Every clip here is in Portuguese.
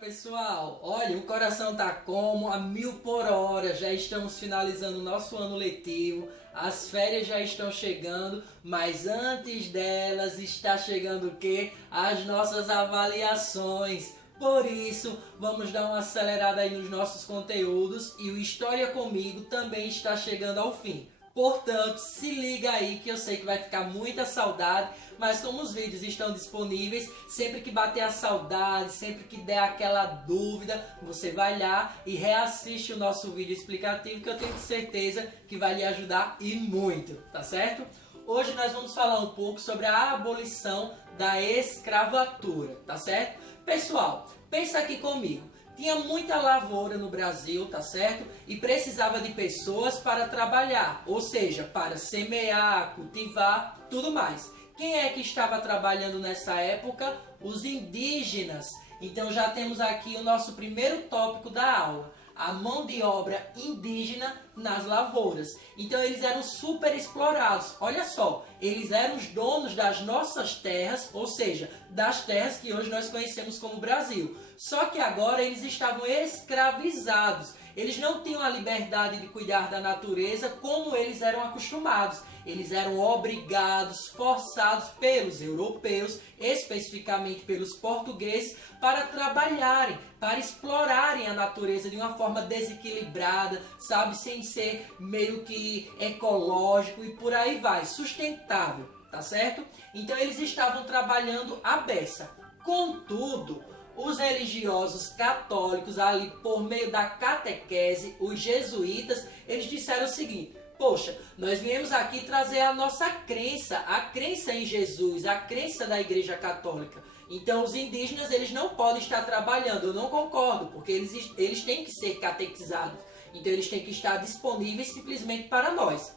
pessoal, olha, o coração tá como a 1000 por hora, já estamos finalizando o nosso ano letivo, as férias já estão chegando, mas antes delas está chegando o quê? As nossas avaliações. Por isso, vamos dar uma acelerada aí nos nossos conteúdos e o História Comigo também está chegando ao fim. Portanto, se liga aí que eu sei que vai ficar muita saudade, mas como os vídeos estão disponíveis, sempre que bater a saudade, sempre que der aquela dúvida, você vai lá e reassiste o nosso vídeo explicativo que eu tenho certeza que vai lhe ajudar e muito, tá certo? Hoje nós vamos falar um pouco sobre a abolição da escravatura, tá certo? Pessoal, pensa aqui comigo. Tinha muita lavoura no Brasil, tá certo? E precisava de pessoas para trabalhar, ou seja, para semear, cultivar, tudo mais. Quem é que estava trabalhando nessa época? Os indígenas. Então já temos aqui o nosso primeiro tópico da aula. A mão de obra indígena nas lavouras. Então eles eram super explorados. Olha só, eles eram os donos das nossas terras, ou seja, das terras que hoje nós conhecemos como Brasil. Só que agora eles estavam escravizados. Eles não tinham a liberdade de cuidar da natureza como eles eram acostumados. Eles eram obrigados, forçados pelos europeus, especificamente pelos portugueses, para trabalharem, para explorarem a natureza de uma forma desequilibrada, sabe, sem ser meio que ecológico e por aí vai, sustentável, tá certo? Então eles estavam trabalhando à beça. Contudo, os religiosos católicos ali por meio da catequese, os jesuítas, eles disseram o seguinte: poxa, nós viemos aqui trazer a nossa crença, a crença em Jesus, a crença da Igreja Católica. Então os indígenas eles não podem estar trabalhando, eu não concordo, porque eles têm que ser catequizados. Então eles têm que estar disponíveis simplesmente para nós.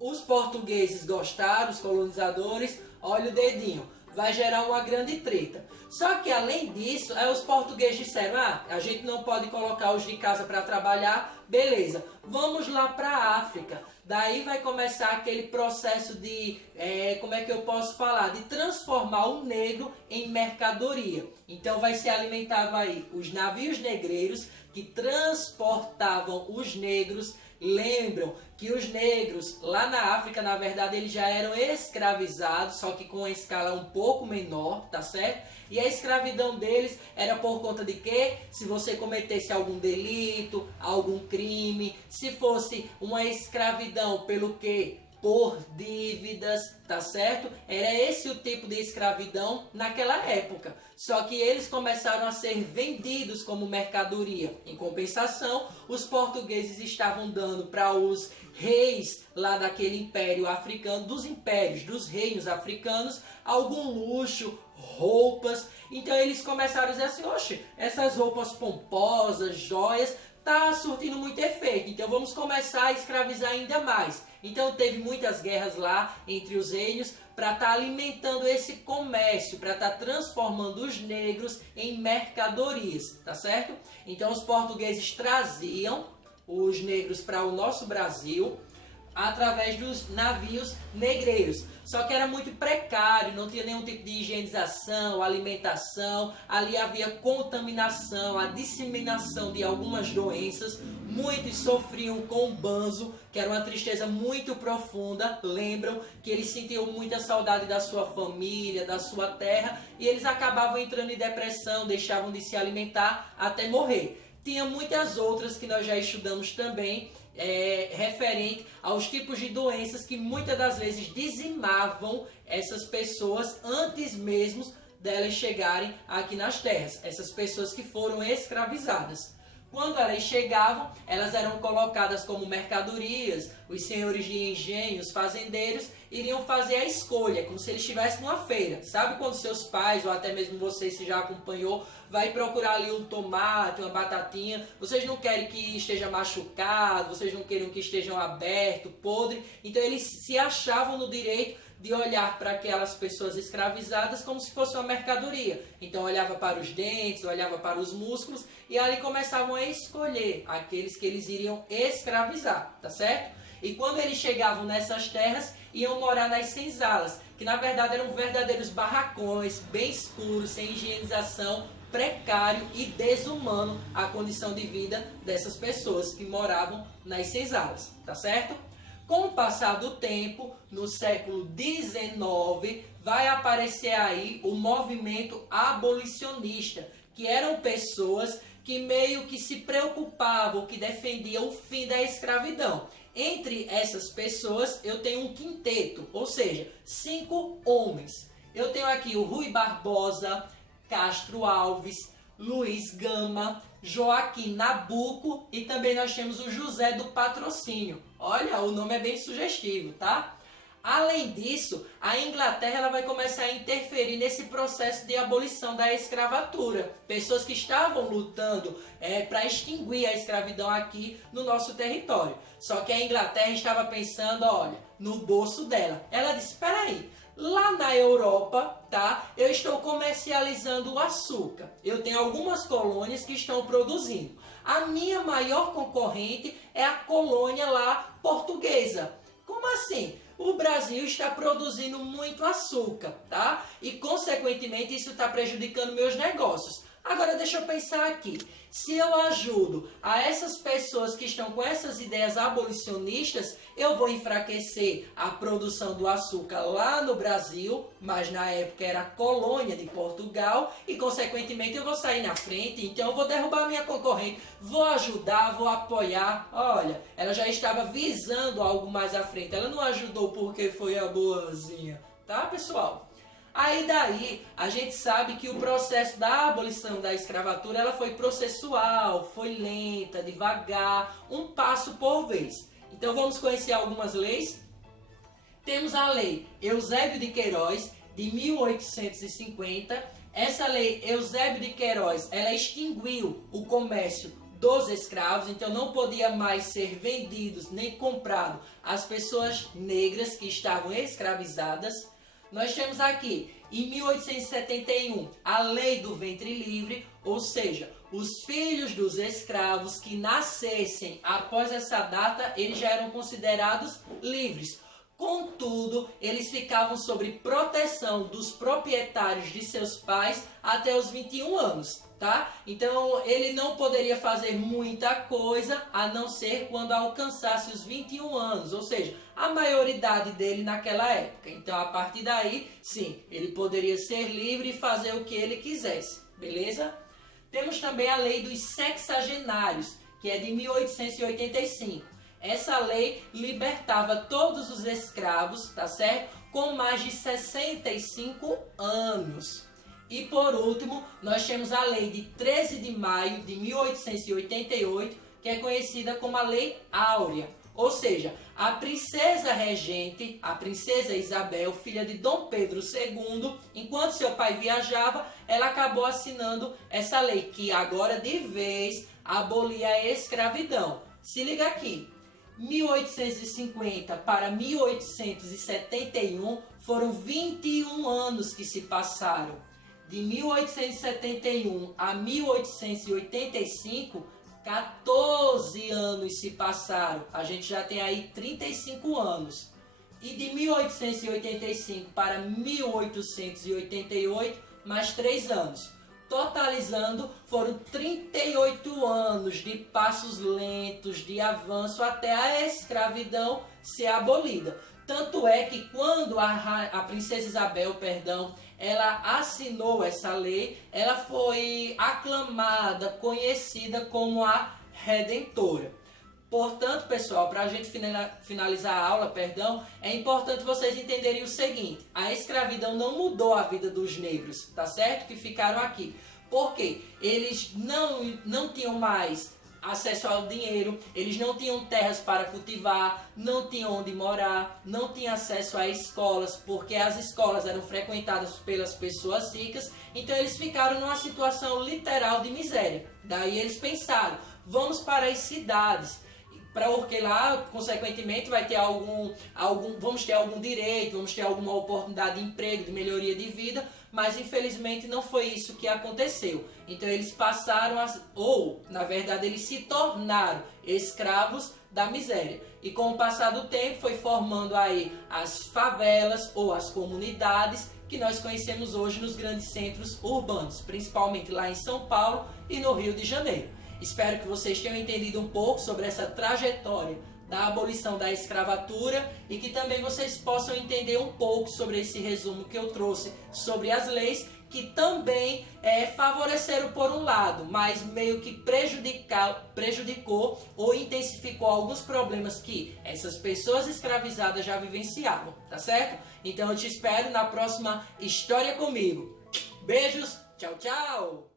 Os portugueses gostaram, os colonizadores, olha o dedinho, vai gerar uma grande treta. Só que além disso, os portugueses disseram, a gente não pode colocar os de casa para trabalhar, beleza, vamos lá para a África. Daí vai começar aquele processo de, como é que eu posso falar, de transformar o negro em mercadoria. Então vai ser alimentado aí os navios negreiros que transportavam os negros. Lembram que os negros lá na África, na verdade, eles já eram escravizados, só que com uma escala um pouco menor, tá certo? E a escravidão deles era por conta de quê? Se você cometesse algum delito, algum crime, se fosse uma escravidão pelo quê? Por dívidas, tá certo? Era esse o tipo de escravidão naquela época. Só que eles começaram a ser vendidos como mercadoria. Em compensação, os portugueses estavam dando para os reis lá daquele império africano, dos impérios, dos reinos africanos, algum luxo, roupas. Então eles começaram a dizer assim, oxe, essas roupas pomposas, joias, tá surtindo muito efeito, então vamos começar a escravizar ainda mais. Então teve muitas guerras lá entre os reinos para estar alimentando esse comércio, para estar transformando os negros em mercadorias, tá certo? Então os portugueses traziam os negros para o nosso Brasil através dos navios negreiros. Só que era muito precário, não tinha nenhum tipo de higienização, alimentação, ali havia contaminação, a disseminação de algumas doenças, muitos sofriam com o banzo, que era uma tristeza muito profunda, lembram que eles sentiam muita saudade da sua família, da sua terra, e eles acabavam entrando em depressão, deixavam de se alimentar até morrer. Tinha muitas outras que nós já estudamos também, referente aos tipos de doenças que muitas das vezes dizimavam essas pessoas antes mesmo delas chegarem aqui nas terras. Essas pessoas que foram escravizadas. Quando elas chegavam, elas eram colocadas como mercadorias, os senhores de engenho, os fazendeiros, iriam fazer a escolha, como se eles estivessem numa feira. Sabe quando seus pais, ou até mesmo você, se já acompanhou, vai procurar ali um tomate, uma batatinha, vocês não querem que esteja machucado, vocês não querem que estejam aberto, podre, então eles se achavam no direito de olhar para aquelas pessoas escravizadas como se fosse uma mercadoria. Então olhava para os dentes, olhava para os músculos e ali começavam a escolher aqueles que eles iriam escravizar, tá certo? E quando eles chegavam nessas terras, iam morar nas senzalas, que na verdade eram verdadeiros barracões, bem escuros, sem higienização, precário e desumano a condição de vida dessas pessoas que moravam nas senzalas, tá certo? Com o passar do tempo, no século XIX, vai aparecer aí o movimento abolicionista, que eram pessoas que meio que se preocupavam, que defendiam o fim da escravidão. Entre essas pessoas, eu tenho um quinteto, ou seja, 5 homens. Eu tenho aqui o Rui Barbosa, Castro Alves, Luiz Gama, Joaquim Nabuco e também nós temos o José do Patrocínio. Olha, o nome é bem sugestivo, tá? Além disso, a Inglaterra ela vai começar a interferir nesse processo de abolição da escravatura. Pessoas que estavam lutando para extinguir a escravidão aqui no nosso território. Só que a Inglaterra estava pensando, olha, no bolso dela. Ela disse, espera aí, lá na Europa, tá? Eu estou comercializando o açúcar. Eu tenho algumas colônias que estão produzindo. A minha maior concorrente é a colônia lá portuguesa. Como assim? O Brasil está produzindo muito açúcar, tá? E, consequentemente, isso está prejudicando meus negócios. Agora, deixa eu pensar aqui. Se eu ajudo a essas pessoas que estão com essas ideias abolicionistas, eu vou enfraquecer a produção do açúcar lá no Brasil, mas na época era colônia de Portugal, e, consequentemente, eu vou sair na frente, então eu vou derrubar a minha concorrente, vou ajudar, vou apoiar. Olha, ela já estava visando algo mais à frente, ela não ajudou porque foi a boazinha, tá, pessoal? Aí daí a gente sabe que o processo da abolição da escravatura ela foi processual, foi lenta, devagar, um passo por vez. Então vamos conhecer algumas leis. Temos a lei Eusébio de Queiroz de 1850. Essa lei Eusébio de Queiroz ela extinguiu o comércio dos escravos, então não podia mais ser vendidos nem comprado às pessoas negras que estavam escravizadas. Nós temos aqui, em 1871, a Lei do Ventre Livre, ou seja, os filhos dos escravos que nascessem após essa data, eles já eram considerados livres. Contudo, eles ficavam sob proteção dos proprietários de seus pais até os 21 anos, tá? Então, ele não poderia fazer muita coisa a não ser quando alcançasse os 21 anos, ou seja, a maioridade dele naquela época. Então, a partir daí, sim, ele poderia ser livre e fazer o que ele quisesse, beleza? Temos também a Lei dos Sexagenários, que é de 1885. Essa lei libertava todos os escravos, tá certo? Com mais de 65 anos. E por último, nós temos a lei de 13 de maio de 1888, que é conhecida como a Lei Áurea. Ou seja, a princesa regente, a princesa Isabel, filha de Dom Pedro II, enquanto seu pai viajava, ela acabou assinando essa lei, que agora de vez abolia a escravidão. Se liga aqui. 1850 para 1871 foram 21 anos que se passaram. De 1871 a 1885, 14 anos se passaram. A gente já tem aí 35 anos. E de 1885 para 1888, mais 3 anos. Totalizando, foram 38 anos de passos lentos, de avanço até a escravidão ser abolida. Tanto é que quando a princesa Isabel, ela assinou essa lei, ela foi aclamada, conhecida como a Redentora. Portanto, pessoal, para a gente finalizar a aula, é importante vocês entenderem o seguinte: a escravidão não mudou a vida dos negros, tá certo? Que ficaram aqui. Porque eles não tinham mais acesso ao dinheiro, eles não tinham terras para cultivar, não tinham onde morar, não tinham acesso a escolas, porque as escolas eram frequentadas pelas pessoas ricas, então eles ficaram numa situação literal de miséria. Daí eles pensaram, vamos para as cidades, porque lá, consequentemente, vai ter vamos ter algum direito, vamos ter alguma oportunidade de emprego, de melhoria de vida, mas infelizmente não foi isso que aconteceu. Então eles passaram, na verdade eles se tornaram escravos da miséria. E com o passar do tempo foi formando aí as favelas ou as comunidades que nós conhecemos hoje nos grandes centros urbanos, principalmente lá em São Paulo e no Rio de Janeiro. Espero que vocês tenham entendido um pouco sobre essa trajetória da abolição da escravatura e que também vocês possam entender um pouco sobre esse resumo que eu trouxe sobre as leis que também favoreceram por um lado, mas meio que prejudicou ou intensificou alguns problemas que essas pessoas escravizadas já vivenciavam, tá certo? Então eu te espero na próxima História Comigo. Beijos, tchau, tchau!